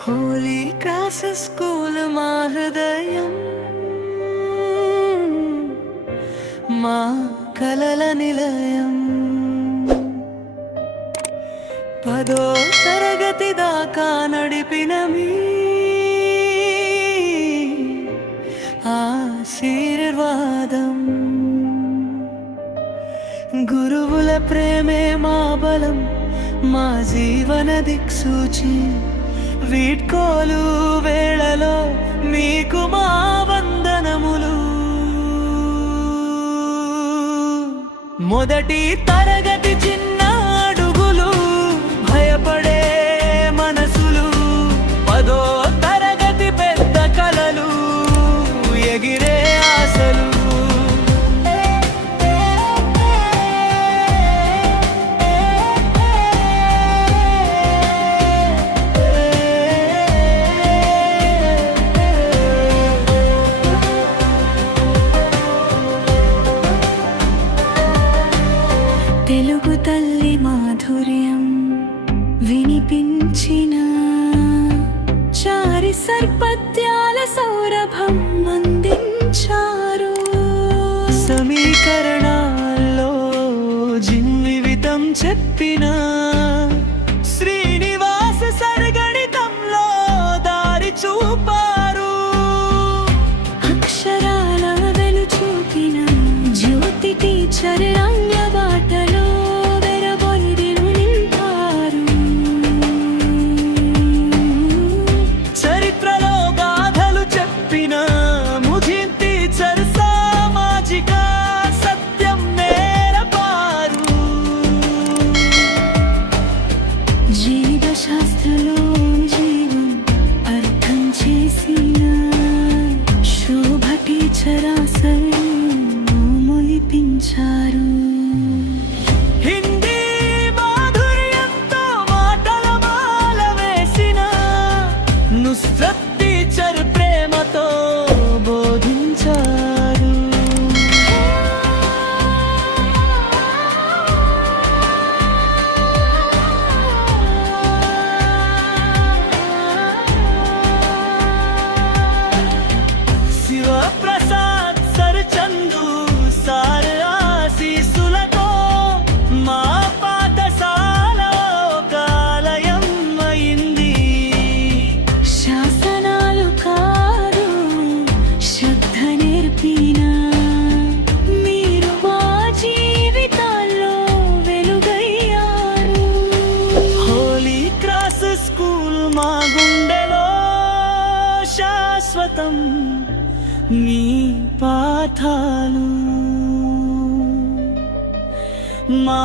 Holi cross school మా హృదయం, మా కలల నిలయం. 10వ తరగతి దాకా నడిపిన మీ ఆశీర్వాదం, గురువుల ప్రేమే మా బలం, మా జీవన దిక్సూచి. వీడ్కోలు వేళలో మీకు మా వందనములు. మొదటి తరగతి చిన్న అడుగులు, భయపడే మనసులు. 10వ తరగతి పెద్ద కలలు, ఎగిరే ఆశలు. తెలుగు తల్లి మాధుర్యం వినిపించిన, చారి సర్పత్యాల సౌరభం అందించారు. సమీకరణాల్లో జీవితం చెప్పిన శ్రీనివాస సరగణితంలో దారి చూపారు. అక్షరాల వెలు చూపిన జ్యోతి టీచర్ అంగబాటలో వెరబొరిదిను నింపారు. చరిత్రలో గాథలు చెప్పిన ముజిన్ టీచర్ సామాజిక సత్యం నేర్పారు. జీవశాస్త్రలో జీవం అర్థం చేసిన శోభ టీచర్ అసలు మొలిపించారు. హిందీ మాధుర్యంతో మాటల మాల వేసిన నుస్రత్ టీచర్ ప్రేమతో బోధించారు. శివప్రసాద్ సర్ చందు సార్ ఆశీస్సులతో మా పాఠశాల కాలయం అయింది. శాసనాలు కాదు శ్రద్ధ నేర్పిన మీరు మా జీవితాల్లో వెలుగయ్యారు. హోలీ క్రాస్ స్కూల్ మా గుండెలో శాశ్వతం. మీ పాఠాలు మా